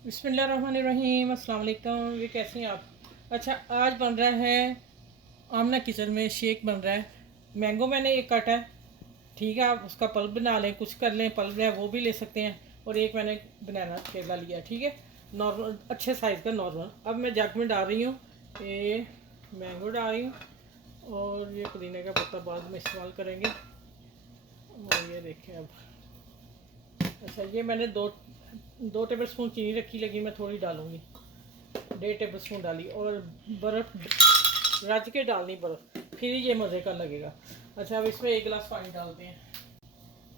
बिस्मिल्लाहिर्रहमानिर्रहीम, अस्सलाम वालेकुम। ये कैसे हैं आप? अच्छा, आज बन रहा है आमना किचन में शेक बन रहा है। मैंगो मैंने एक काटा है, ठीक है। आप उसका पल्प बना लें, कुछ कर लें, पल्प है वो भी ले सकते हैं। और एक मैंने बनाना केला लिया, ठीक है, नॉर्मल अच्छे साइज़ का नॉर्मल। अब मैं जग में डाल रही हूँ, ये मैंगो डाल रही हूँ और ये पुदीने का पत्ता बाद में इस्तेमाल करेंगे। और ये देखें अब। अच्छा, ये मैंने दो टेबल स्पून चीनी रखी, लगी मैं थोड़ी डालूँगी, 1.5 टेबल स्पून डाली। और बर्फ़ रच के डालनी, बर्फ़, फिर ये मज़े का लगेगा। अच्छा, अब इसमें 1 गिलास पानी डालते हैं।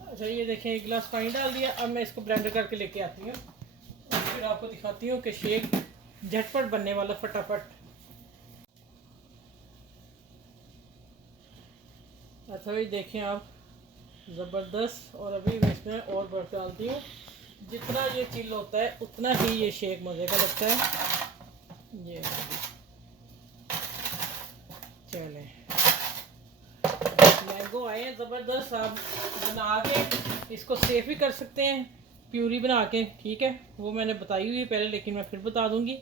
अच्छा, ये देखें 1 गिलास पानी डाल दिया। अब मैं इसको ब्लेंडर करके लेके आती हूँ और फिर आपको दिखाती हूँ कि शेक झटपट बनने वाला, फटाफट। अच्छा भाई, देखें आप, ज़बरदस्त। और अभी मैं इसमें और बर्फ़ डालती हूँ। जितना ये चिल होता है उतना ही ये शेक मज़े का लगता है। ये चलें, मैंगो आए हैं ज़बरदस्त। आप बना के इसको सेव भी कर सकते हैं, प्यूरी बना के, ठीक है। वो मैंने बताई हुई है पहले, लेकिन मैं फिर बता दूंगी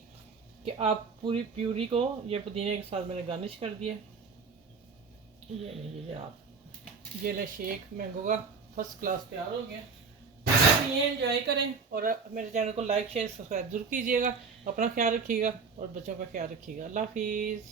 कि आप पूरी प्यूरी को ये पुदीने के साथ मैंने गार्निश कर दिया। ये लीजिए आप, ये ले शेक मैंगो का फर्स्ट क्लास तैयार हो गया। ये एंजॉय करें और मेरे चैनल को लाइक शेयर सब्सक्राइब जरूर कीजिएगा। अपना ख्याल रखिएगा और बच्चों का ख्याल रखिएगा। अल्लाह हाफिज़।